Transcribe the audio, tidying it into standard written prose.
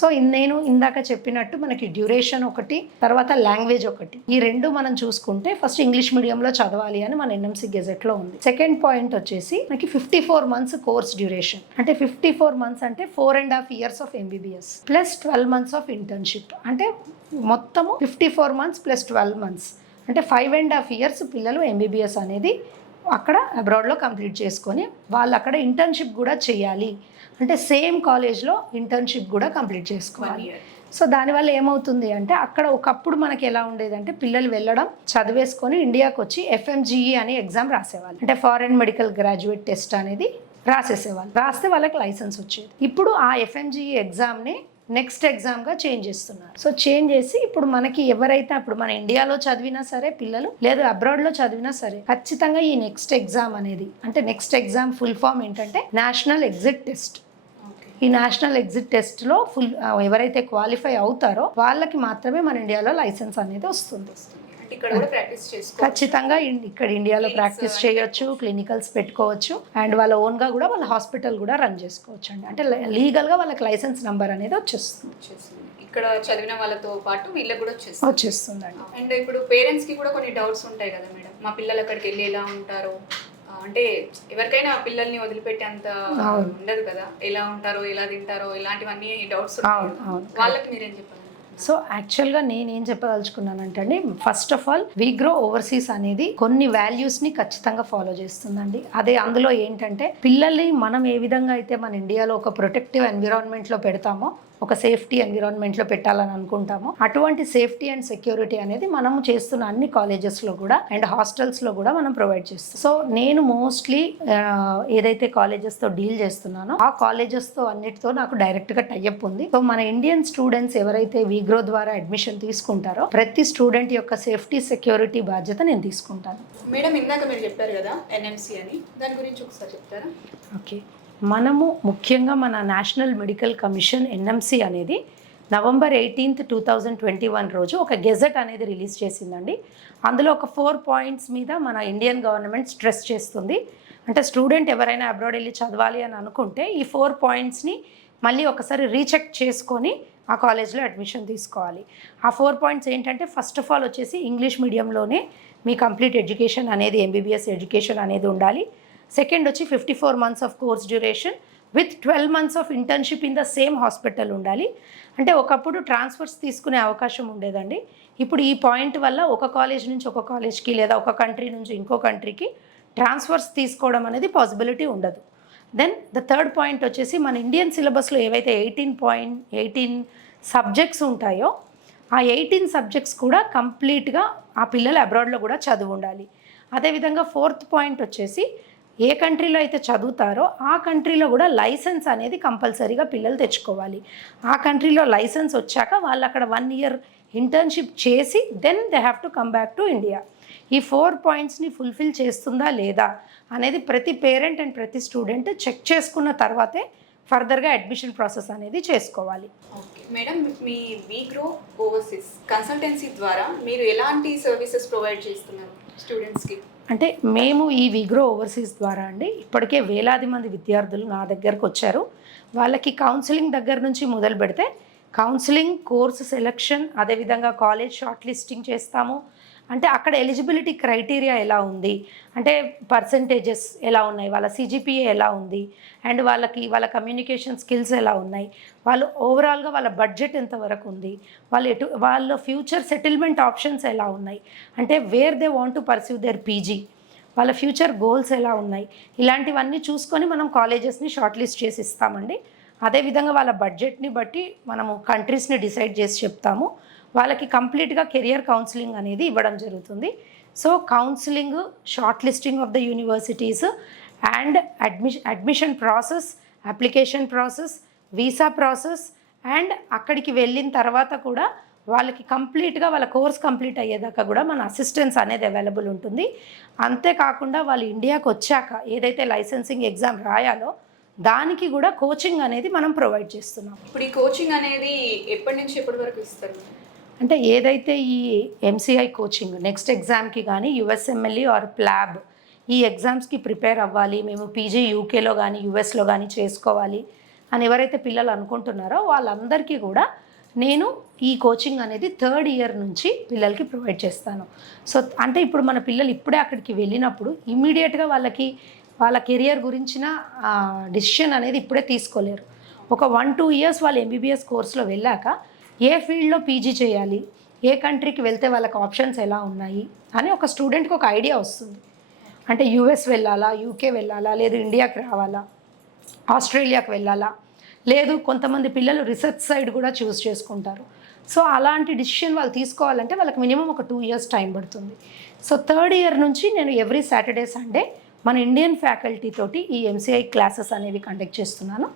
So నేను ఇందాక చెప్పినట్టు మనకి డ్యూరేషన్ ఒకటి, తర్వాత లాంగ్వేజ్ ఒకటి, ఈ రెండు మనం చూసుకుంటే ఫస్ట్ ఇంగ్లీష్ మీడియంలో చదవాలి అని మన ఎన్ఎంసీ గెజెట్లో ఉంది. సెకండ్ పాయింట్ వచ్చేసి మనకి 54 months కోర్స్ డ్యూరేషన్. అంటే 54 months అంటే 4.5 years of MBBS plus 12 months of internship. అంటే మొత్తము 54 months ప్లస్ 12 months అంటే 5.5 years పిల్లలు ఎంబీబీఎస్ అనేది అక్కడ అబ్రాడ్లో కంప్లీట్ చేసుకొని వాళ్ళు అక్కడ ఇంటర్న్షిప్ కూడా చేయాలి. అంటే సేమ్ కాలేజ్లో ఇంటర్న్షిప్ కూడా కంప్లీట్ చేసుకోవాలి. సో దానివల్ల ఏమవుతుంది అంటే అక్కడ ఒకప్పుడు మనకి ఎలా ఉండేదంటే పిల్లలు వెళ్ళడం, చదివేసుకొని ఇండియాకి వచ్చి ఎఫ్ఎంజిఈ అనే ఎగ్జామ్ రాసేవాళ్ళు. అంటే ఫారెన్ మెడికల్ గ్రాడ్యుయేట్ టెస్ట్ అనేది రాసేసేవాళ్ళు. రాస్తే వాళ్ళకి లైసెన్స్ వచ్చేది. ఇప్పుడు ఆ ఎఫ్ఎంజిఈ ఎగ్జామ్ని నెక్స్ట్ ఎగ్జామ్గా చేంజ్ చేస్తున్నారు. సో చేంజ్ చేసి ఇప్పుడు మనకి ఎవరైతే అప్పుడు మన ఇండియాలో చదివినా సరే పిల్లలు, లేదు అబ్రాడ్లో చదివినా సరే, ఖచ్చితంగా ఈ నెక్స్ట్ ఎగ్జామ్ అనేది, అంటే నెక్స్ట్ ఎగ్జామ్ ఫుల్ ఫామ్ ఏంటంటే నేషనల్ ఎగ్జిట్ టెస్ట్. ఈ నేషనల్ ఎగ్జిట్ టెస్ట్లో ఎవరైతే క్వాలిఫై అవుతారో వాళ్ళకి మాత్రమే మన ఇండియాలో లైసెన్స్ అనేది వస్తుంది. ఖచ్చితంగా ఇక్కడ ఇండియాలో ప్రాక్టీస్ చేయొచ్చు, క్లినికల్స్ పెట్టుకోవచ్చు, అండ్ వాళ్ళ ఓన్గా కూడా వాళ్ళ హాస్పిటల్ కూడా రన్ చేసుకోవచ్చు అండి. అంటే లీగల్గా వాళ్ళకి లైసెన్స్ నెంబర్ అనేది వచ్చేస్తుంది. ఇక్కడ చదివిన వాళ్ళతో పాటు వీళ్ళకి కూడా వచ్చేస్తుందండి. అండ్ ఇప్పుడు పేరెంట్స్కి కూడా కొన్ని డౌట్స్ ఉంటాయి కదా మేడం, మా పిల్లలు అక్కడికి వెళ్ళి ఎలా ఉంటారో, అంటే ఎవరికైనా పిల్లల్ని వదిలిపెట్టి అంత ఉండదు కదా, ఎలా ఉంటారో ఎలా తింటారో ఇలాంటివన్నీ డౌట్స్ వాళ్ళకి మీరేం చెప్పారు? సో యాక్చువల్గా నేనేం చెప్పదలుచుకున్నానంటే అండి, ఫస్ట్ ఆఫ్ ఆల్ వీగ్రో ఓవర్సీస్ అనేది కొన్ని వాల్యూస్ని ఖచ్చితంగా ఫాలో చేస్తుందండి. అదే అందులో ఏంటంటే పిల్లల్ని మనం ఏ విధంగా అయితే మన ఇండియాలో ఒక ప్రొటెక్టివ్ ఎన్విరాన్మెంట్లో పెడతామో, ఒక సేఫ్టీ ఎన్విరాన్మెంట్లో పెట్టాలని అనుకుంటామో, అటువంటి సేఫ్టీ అండ్ సెక్యూరిటీ అనేది మనం చేస్తున్న అన్ని కాలేజెస్లో కూడా అండ్ హాస్టల్స్లో కూడా మనం ప్రొవైడ్ చేస్తాం. సో నేను మోస్ట్లీ ఏదైతే కాలేజెస్తో డీల్ చేస్తున్నానో ఆ కాలేజెస్తో అన్నిటితో నాకు డైరెక్ట్గా టైఅప్ ఉంది. సో మన ఇండియన్ స్టూడెంట్స్ ఎవరైతే వీగ్రో ద్వారా అడ్మిషన్ తీసుకుంటారో ప్రతి స్టూడెంట్ యొక్క సేఫ్టీ సెక్యూరిటీ బాధ్యత నేను తీసుకుంటాను. మేడం ఇందాక మీరు చెప్పారు కదా ఎన్ఎంసీ అని, దాని గురించి ఒకసారి చెప్తారా? ఓకే, మనము ముఖ్యంగా మన నేషనల్ మెడికల్ కమిషన్ ఎన్ఎంసీ అనేది November 18th, 2021 రోజు ఒక గెజెట్ అనేది రిలీజ్ చేసిందండి. అందులో ఒక 4 points మీద మన ఇండియన్ గవర్నమెంట్ స్ట్రెస్ చేస్తుంది. అంటే స్టూడెంట్ ఎవరైనా అబ్రాడ్ వెళ్ళి చదవాలి అని అనుకుంటే ఈ 4 pointsని మళ్ళీ ఒకసారి రీచెక్ చేసుకొని ఆ కాలేజ్లో అడ్మిషన్ తీసుకోవాలి. ఆ 4 points ఏంటంటే, ఫస్ట్ ఆఫ్ ఆల్ వచ్చేసి ఇంగ్లీష్ మీడియంలోనే మీ కంప్లీట్ ఎడ్యుకేషన్ అనేది, ఎంబీబీఎస్ ఎడ్యుకేషన్ అనేది ఉండాలి. సెకండ్ వచ్చి 54 months of course duration with 12 months of internship in the same hospital ఉండాలి. అంటే ఒకప్పుడు ట్రాన్స్ఫర్స్ తీసుకునే అవకాశం ఉండేదండి. ఇప్పుడు ఈ పాయింట్ వల్ల ఒక కాలేజ్ నుంచి ఒక కాలేజ్కి లేదా ఒక కంట్రీ నుంచి ఇంకో కంట్రీకి ట్రాన్స్ఫర్స్ తీసుకోవడం అనేది పాసిబిలిటీ ఉండదు. దెన్ ద థర్డ్ పాయింట్ వచ్చేసి మన ఇండియన్ సిలబస్లో ఏవైతే 18 సబ్జెక్ట్స్ ఉంటాయో ఆ 18 సబ్జెక్ట్స్ కూడా కంప్లీట్గా ఆ పిల్లలు అబ్రాడ్లో కూడా చదువు ఉండాలి. అదేవిధంగా ఫోర్త్ పాయింట్ వచ్చేసి ఏ కంట్రీలో అయితే చదువుతారో ఆ కంట్రీలో కూడా లైసెన్స్ అనేది కంపల్సరీగా పిల్లలు తెచ్చుకోవాలి. ఆ కంట్రీలో లైసెన్స్ వచ్చాక వాళ్ళు అక్కడ 1 year ఇంటర్న్షిప్ చేసి then they have to come back to India. ఈ 4 pointsని ఫుల్ఫిల్ చేస్తుందా లేదా అనేది ప్రతి పేరెంట్ అండ్ ప్రతి స్టూడెంట్ చెక్ చేసుకున్న తర్వాతే ఫర్దర్గా అడ్మిషన్ ప్రాసెస్ అనేది చేసుకోవాలి. ఓకే మేడం, మీ వీగ్రో ఓవర్సీస్ కన్సల్టెన్సీ ద్వారా మీరు ఎలాంటి సర్వీసెస్ ప్రొవైడ్ చేస్తున్నారు స్టూడెంట్స్కి? అంటే మేము ఈ వీగ్రో ఓవర్సీస్ ద్వారా అండి ఇప్పటికే వేలాది మంది విద్యార్థులు నా దగ్గరకు వచ్చారు. వాళ్ళకి కౌన్సిలింగ్ దగ్గర నుంచి మొదలు పెడితే కౌన్సిలింగ్, కోర్సు సెలెక్షన్, అదేవిధంగా కాలేజ్ షార్ట్ లిస్టింగ్ చేస్తాము. అంటే అక్కడ ఎలిజిబిలిటీ క్రైటీరియా ఎలా ఉంది, అంటే పర్సంటేజెస్ ఎలా ఉన్నాయి, వాళ్ళ సిజిపిఏ ఎలా ఉంది, అండ్ వాళ్ళ కమ్యూనికేషన్ స్కిల్స్ ఎలా ఉన్నాయి, వాళ్ళు ఓవరాల్గా వాళ్ళ బడ్జెట్ ఎంతవరకు ఉంది, వాళ్ళ ఫ్యూచర్ సెటిల్మెంట్ ఆప్షన్స్ ఎలా ఉన్నాయి, అంటే where they want to perceive their PG, వాళ్ళ ఫ్యూచర్ గోల్స్ ఎలా ఉన్నాయి, ఇలాంటివన్నీ చూసుకొని మనం కాలేజెస్ని షార్ట్ లిస్ట్ చేసి ఇస్తామండి. అదేవిధంగా వాళ్ళ బడ్జెట్ని బట్టి మనము కంట్రీస్ని డిసైడ్ చేసి చెప్తాము. వాళ్ళకి కంప్లీట్గా కెరియర్ కౌన్సిలింగ్ అనేది ఇవ్వడం జరుగుతుంది. So counselling, short listing of the universities and admission process, application process, visa process, and అక్కడికి వెళ్ళిన తర్వాత కూడా వాళ్ళకి కంప్లీట్గా వాళ్ళ కోర్స్ కంప్లీట్ అయ్యేదాకా కూడా మన అసిస్టెన్స్ అనేది అవైలబుల్ ఉంటుంది. అంతేకాకుండా వాళ్ళు ఇండియాకి వచ్చాక ఏదైతే లైసెన్సింగ్ ఎగ్జామ్ రాయాలో దానికి కూడా కోచింగ్ అనేది మనం ప్రొవైడ్ చేస్తున్నాం. ఇప్పుడు ఈ కోచింగ్ అనేది ఎప్పటి నుంచి ఎప్పటి వరకు ఇస్తారు? అంటే ఏదైతే ఈ ఎంసీఐ కోచింగ్ నెక్స్ట్ ఎగ్జామ్కి కానీ యుఎస్ఎంఎల్ఈ ఆర్ ప్లాబ్ ఈ ఎగ్జామ్స్కి ప్రిపేర్ అవ్వాలి, మేము పీజీ యూకేలో కానీ యూఎస్లో కానీ చేసుకోవాలి, అని ఎవరైతే పిల్లలు అనుకుంటున్నారో వాళ్ళందరికీ కూడా నేను ఈ కోచింగ్ అనేది 3rd ఇయర్ నుంచి పిల్లలకి ప్రొవైడ్ చేస్తాను. సో అంటే ఇప్పుడు మన పిల్లలు ఇప్పుడే అక్కడికి వెళ్ళినప్పుడు ఇమ్మీడియట్గా వాళ్ళ కెరియర్ గురించిన డిసిషన్ అనేది ఇప్పుడే తీసుకోలేరు. ఒక 1-2 ఇయర్స్ వాళ్ళు ఎంబీబీఎస్ కోర్సులో వెళ్ళాక ఏ ఫీల్డ్లో పీజీ చేయాలి, ఏ కంట్రీకి వెళ్తే వాళ్ళకి ఆప్షన్స్ ఎలా ఉన్నాయి అని ఒక స్టూడెంట్కి ఒక ఐడియా వస్తుంది. అంటే యూఎస్ వెళ్ళాలా, యూకే వెళ్ళాలా, లేదు ఇండియాకి రావాలా, ఆస్ట్రేలియాకి వెళ్ళాలా, లేదు కొంతమంది పిల్లలు రీసెర్చ్ సైడ్ కూడా చూస్ చేసుకుంటారు. సో అలాంటి డిసిషన్ వాళ్ళు తీసుకోవాలంటే వాళ్ళకి మినిమం ఒక 2 ఇయర్స్ టైం పడుతుంది. సో 3rd ఇయర్ నుంచి నేను ఎవ్రీ సాటర్డే సండే మన ఇండియన్ ఫ్యాకల్టీ తోటి ఈ ఎంసీఐ క్లాసెస్ అనేవి కండక్ట్ చేస్తున్నాను.